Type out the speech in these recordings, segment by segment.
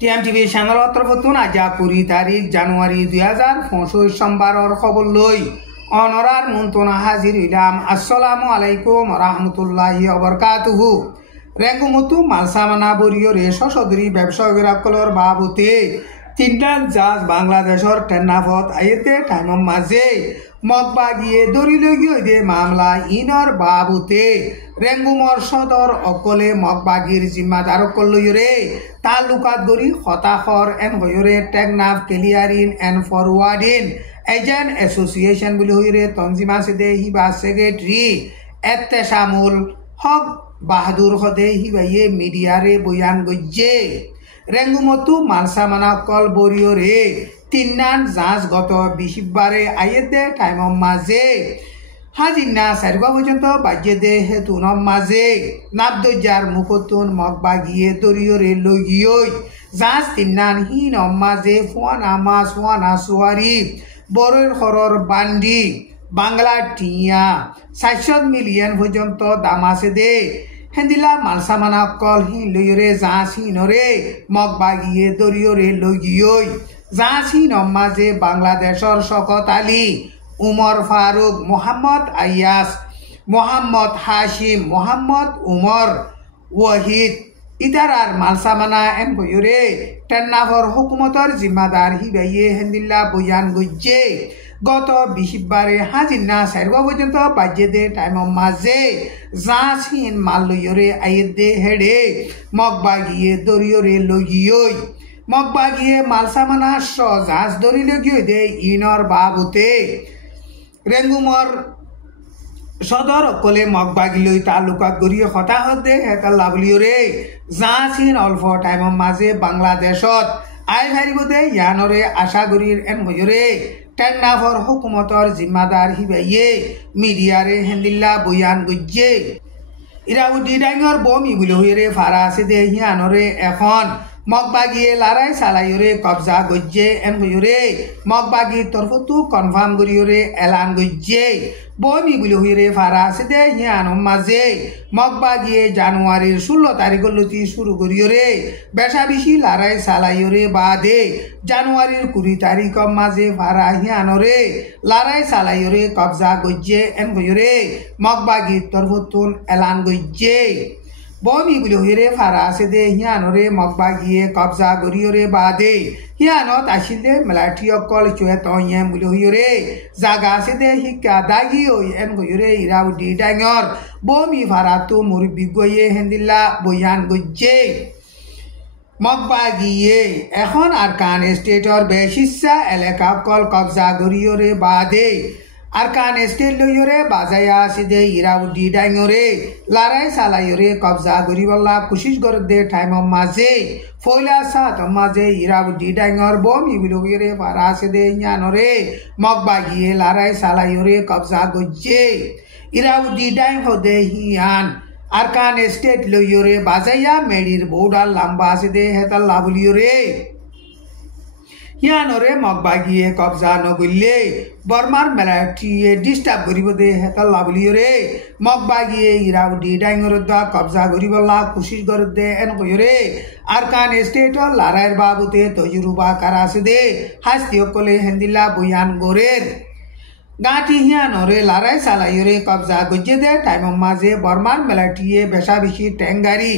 টিএমটিভি চ্যানেলৰ তৰফতোন আজি 20 তাৰিখ জানুৱাৰী 2025 সোমবাৰৰ খবৰ লৈ অনৰাৰ মুন্তনা হাজিৰ হইলাম। আসসালামু আলাইকুম ৰাহমাতুল্লাহি ওয়া বাৰাকাতুহু। ৰেঙ্গুমতু মালসামানা বৰিয়ৰে সশদৰি ব্যবসায়ীসকলৰ বাবতে তিনটান জাজ বাংলাদেশৰ টেন্নাফত আইতে টাইমৰ মাজে মগবাগিয়ে দৰিলগিয়ে মামলা ইনৰ বাবতে রেঙ্গুমর সদর অকলে মগবাগির জিম্মাদার কল্লয়রে তালুকাত গরি হতাশর এন হয়রে Teknaf clearing and forwarding agent association বলে হইরে তনজিমা সেদে হিবা সেক্রেটারি এত্তেশামুল হক বাহাদুর হদে হিবাইয়ে মিডিয়ারে বয়ান গজ্জে রেঙ্গুমতু মালসামানা কল বরিয়রে তিন্নান জাঁজ গত 20 বারে আইয়েদে টাইমর মাঝে হাজিনা সারিবা পর্যন্ত বাজ্যে দে হেতুনম মাঝে নাবদজার মুখতুন মগবাগিয়ে দরিয়রে লগিয়ই জাঁজ তিন্নান হিনম মাঝে ফুয়ানা সুয়ারি বরের হরর বান্ডি বাংলা টিয়া 700 মিলিয়ন পর্যন্ত দাম আছে দে হেন্দিলা মালসামানা কল হি লইরে জাঁজ হিনরে মগবাগিয়ে দরিয়রে লগিয়ই জাঁজ হিনম মাঝে বাংলাদেশর শকত আলী উমর ফারুক মোহাম্মদ আয়াস মোহাম্মদ হাশিম মোহাম্মদ উমর ওয়াহিদ ইতারার মালসামানা এন বয়রে টেন্নাফর হুকুমতর জিম্মাদার হিবাইয়ে হেন্দিল্লা বয়ান গজ্জে গত 20 বারে হাজিনা সারবা পর্যন্ত বাজ্যে দে টাইমর মাঝে জাঁজ হিন মাল লইরে আইদে হেডে মগবাগিয়ে দরিয়রে লগিয়ই মগবাগিয়ে মালসামানা স জাঁজ দরি লগিয়ে দে ইনর বাবুতে রেঙ্গুমর সদর অকলে মগবাগিলৈ তালুকাত গরিয়ে হতাহত দে হেতাল্লা বুলিয়রে জাঁচিন অল্প টাইমর মাঝে বাংলাদেশত আই ভারিব দে ইয়ানরে আশা গরির এন হয়রে টেন্নাফর হুকুমতর জিম্মাদার হিবাইয়ে মিডিয়ারে হেন্দিল্লা বয়ান গজ্জে ইরাউদ্দি ডাঙ্গর বমি বলে হইরে ফারা আছে দে ইয়ানরে এখন মগবাগিয়ে লারাই সালাইরে কবজা গজ্জে এন হইরে মগবাগি তরফতু কনফার্ম গরিয়রে এলান গজ্জে বমি বলে হইরে ফারা আছে দে হিয়ানম মাঝে মগবাগিয়ে জানুয়ারির 16 তারিখর লতি শুরু করিয়রে বেশা বেশি লারাই সালাইরে বাদে জানুয়ারির 20 তারিখ মাঝে ফারা হিয়ানরে লারাই সালাইরে কবজা গজ্জে এন হইরে মগবাগি তরফতুন এলান গজ্জে বমি বলে হইরে ফারা আছে দে হিয়ানরে মগবাগিয়ে কবজা গরিয়রে বাদে হিয়ানত আসিলে মেলাটি অকল চুয়েতয়েম বলে হইরে জাগা আছে দে শিক্ষা দাগি ওই এন হইরে ইরাউদ্দি ডাঙ্গর বমি ফারাতু মুরব্বি গইয়ে হেন্দিল্লা বয়ান গজ্জে মগবাগিয়ে এখন আরকান স্টেটর বেশিসা এলাকা অকল কবজা গরিয়রে বাদে আরকান স্টেট লইরে বাজায়া সিদে ইরাউদ্দি ডাঙ্গরে লারাই সালাইরে কবজা গরিবল্লা কোশিশ করে দে টাইমর মাঝে ফয়লা সাত মাঝে ইরাউদ্দি ডাঙ্গর বমি বিলগিরে পারা সিদে ইয়ানরে মগবাগিয়ে লারাই সালাইরে কবজা গজ্জে ইরাউদ্দি ডাঙ্গ দে হিয়ান আরকান স্টেট লইরে বাজায়া মেডির বৌডার লম্বা সিদে হেতাল্লা বলিয়রে ইয়ানরে মগবাগিয়ে কবজা নগলে বর্মার মেলাটিয়ে ডিস্টার্ব করিব দে হেতাল্লা বলিয়রে মগবাগিয়ে ইরাউদ্দি ডাঙ্গর দা কবজা করিবল্লা কোশিশ করে দে এন কইরে আরকান স্টেটর লারাইর বাবুতে তজরুবা কারাছে দে হাস্তি অকলে হেন্দিল্লা বয়ান গোরের গাঁটি হিয়ানরে লারাই সালাইরে কবজা গজ্জে দে টাইমর মাঝে বর্মার মেলাটিয়ে বেশা বেশি ট্যাঙ্গারি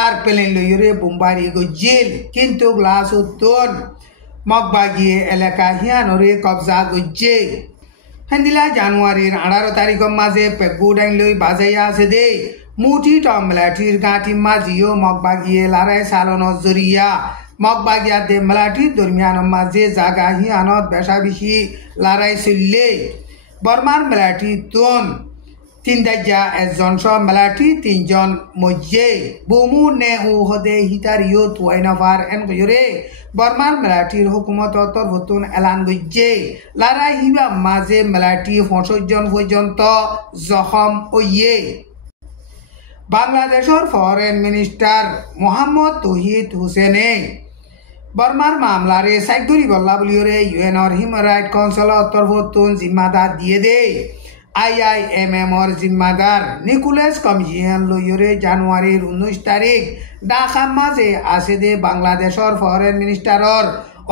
আর প্লেন লইরে বোম্বারি গজ্জিল কিন্তু গ্লাস উত্তর মগবাগিয়ে এলাকা হিয়ানরে কবজা গজ্জে হেন্দিলা জানুয়ারির 18 তারিখর মাঝে পেগু ডাইলই বাজাইয়া আছে দে মুঠি টমলাটির গাঁটি মাঝিও মগবাগিয়ে লারাই সালনের জরিয়া মগবাগিয়া দে মেলাটির দরমিয়ান মাঝে জাগা হিয়ানত বেশা বেশি লারাই চললে বর্মার মেলাটি তোন 3 দাজ্জা একজন সব মেলাটি 3 জন মজ্জে বুমু নে উ হদে হিতারিও তুয়াইনাফার এন কইরে বর্মার মেলাটির হুকুমত তরফতুন এলান গজ্জে লারাই হিবা মাঝে মেলাটি 65 জন পর্যন্ত জখম ওইয়ে বাংলাদেশের ফরেন মিনিস্টার মোহাম্মদ তৌহিদ হুসেনে বর্মার মামলারে সাইদুরি বল্লা বলিয়রে ইউএনর হিউম্যান রাইট কাউন্সিলর তরফতুন জিম্মাদার দিয়ে দে IIMMর জিম্মাদার নিকোলাস কমজিয়ান লইয়রে জানুয়ারির 19 তারিখ ঢাকা মাঝে আছে দে বাংলাদেশর ফরেন মিনিস্টারর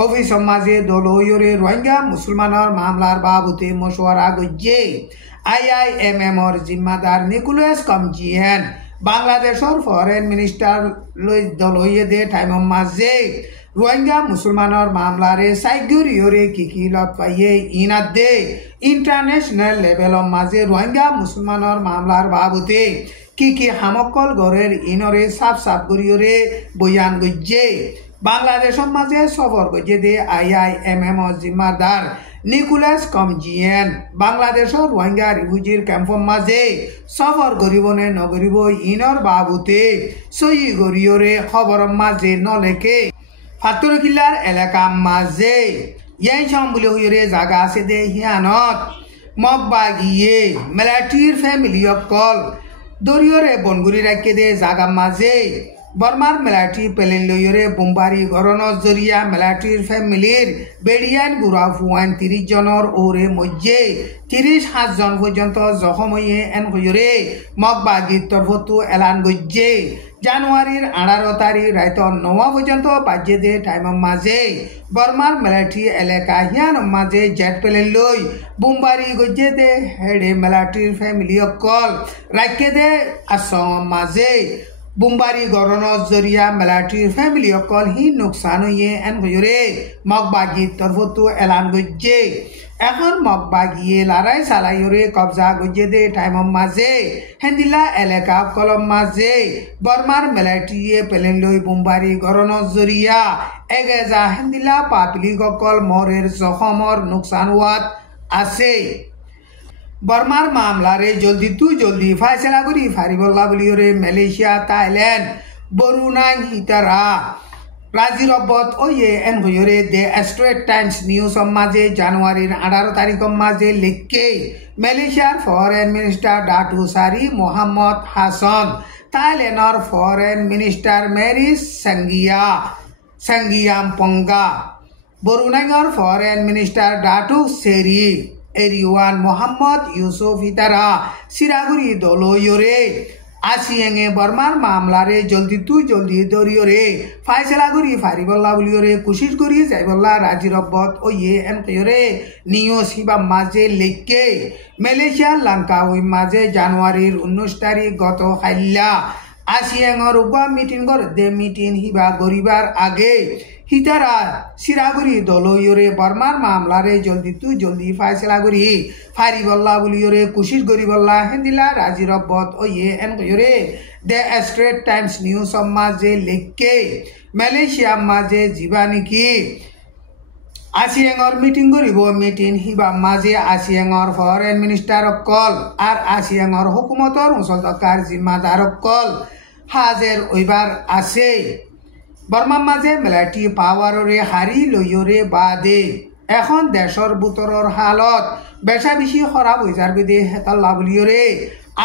অফিস মাঝে দলইয়রে রোহিঙ্গা মুসলমানর মামলার বাবুতে মশওয়ারা গজ্জে IIMMর জিম্মাদার নিকোলাস কমজিয়ান বাংলাদেশর ফরেন মিনিস্টার দলইয়ে দে টাইম মাঝে রোহিঙ্গা মুসলমানর মামলারে সাইগুরিয়রে কি লত পাইয়ে ইনাত দে ইন্টারন্যাশনাল লেভেলর মাঝে রোহিঙ্গা মুসলমানর মামলার বাবুতে কি হামকল গড়ের ইনরে সাফ গরিয়রে বয়ান গজ্জে বাংলাদেশর মাঝে সফর গজ্জে দে IIMM জিম্মাদার নিকোলাস কমজিয়ান বাংলাদেশর রোহিঙ্গা রিফিউজির ক্যাম্পর মাঝে সফর গরিবনে নগরিব ইনর বাবুতে সই গরিয়রে খবর মাঝে নলেকে ফাতরকিল্লার এলাকা মাঝে ইয়াই বলে হইরে জায়গা আছে দে হিয়ানত মগবাগিয়ে মেলাটির ফ্যামিলি অকল দরিয়রে বনগুড়ি রাখে দে জায়গা মাঝে বর্মার মেলাটি পেলেন লইরে বোম্বারি গরনর জরিয়া মেলাটির ফ্যামিলির বেড়িয়ান বুড়া ফুয়ান 30 জনের ওরে মধ্যে 37 জন পর্যন্ত জখম হইয়ে এন হইরে মগবাগির তরফতো এলান গজ্জে জানুয়ারির 18 তারিখ রাত 9 পর্যন্ত বাজে দে টাইমের মাঝে বর্মার মেলাটি এলাকা হিয়ান মাঝে জেট পেলেন লই বোম্বারি গজ্জে দে হেডে মেলাটির ফ্যামিলি অকল রাখে দে আসম মাঝে বুম্বারি গরনর জরিয়া মেলাটির ফ্যামিলি অকল হি নোকসান হইয়ে এন হইরে মগবাগির তরফতো এলান গজ্জে এখন মগবাগিয়ে লড়াই চালাইরে কবজা গজ্জে দে টাইমের মাঝে হেন্দিলা এলাকা কলম মাঝে বর্মার মেলাটিয়ে পেলেন লই বুম্বারি গরনর জরিয়া এগেজা হেন্দিলা পাবলিক অকল মরের জখমর নোকসান হওয়াত আছে বর্মার মামলারে জলদি ফাইসলা করি ফারিবল্লা বলিওরে মালয়েশিয়া থাইল্যান্ড বরুনাং হিতারা রাজিরবত ওয়ে এন হইরে দে স্ট্রেট টাইমস নিউজ মাঝে জানুয়ারির 18 তারিখ মাঝে লিখকে মালয়েশিয়ার foreign minister Datuk Seri Mohamad Hasan থাইল্যান্ডর foreign minister Maris Sangiampongsa বরুনাংর foreign minister Datuk Seri Erywan Mohammad ইউসুফ ইতারা সিরাগুড়ি দলইয়রে আসিয়েঙে বর্মার মামলারে জলদি দরিয়রে ফাইসলা করি ফারিবল্লা বলিয়রে কুশিস করি যাইবল্লা রাজিরব্বত ওয়ে এন কয়রে নিউজ হিবা মাঝে লেখকে মালয়েশিয়ার লঙ্কা ওই মাঝে জানুয়ারির 19 তারিখ গত হাইল্লা আসিয়েঙর উবা মিটিং করে দে মিটিং হিবা গরিবার আগে হিতারা সিরাগুড়ি দলইয়রে বর্মার মামলারে জলদি ফাইসলা করি ফারিবল্লা বলিয়রে কুশিস গরিবল্লা হেন্দিলা রাজিরব্বত ওয়ে এন কয়রে দে স্ট্রেট টাইমস নিউজ মাঝে লেখকে মালয়েশিয়া মাঝে জিবা নাকি আসিয়েঙর মিটিং করিব মিটিং হিবা মাঝে আসিয়েঙর ফরেন মিনিস্টার অকল আর আসিয়েঙর হুকুমতর মুসলদকার জিম্মাদার অকল হাজের ওইবার আছে বর্মার মাঝে মেলাটি পাওয়ারে হারি লইয়রে বাদে এখন দেশর বুতরর হালত বেশা বেশি খরাব হয়ে যার বিদে হেতাল্লা বলিয়রে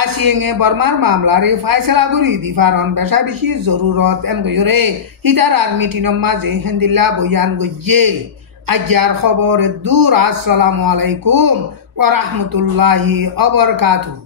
আসিয়েঙে বর্মার মামলারে ফাইসলা করি দিফারন বেশা বেশি জরুরত এন গইরে হিতার আর মিটিনের মাঝে হেন্দিল্লা বয়ান গজ্জে আজ্জার খবর দূর আসসালামু আলাইকুম ওয়া রাহমাতুল্লাহি ওয়া বারাকাতুহু।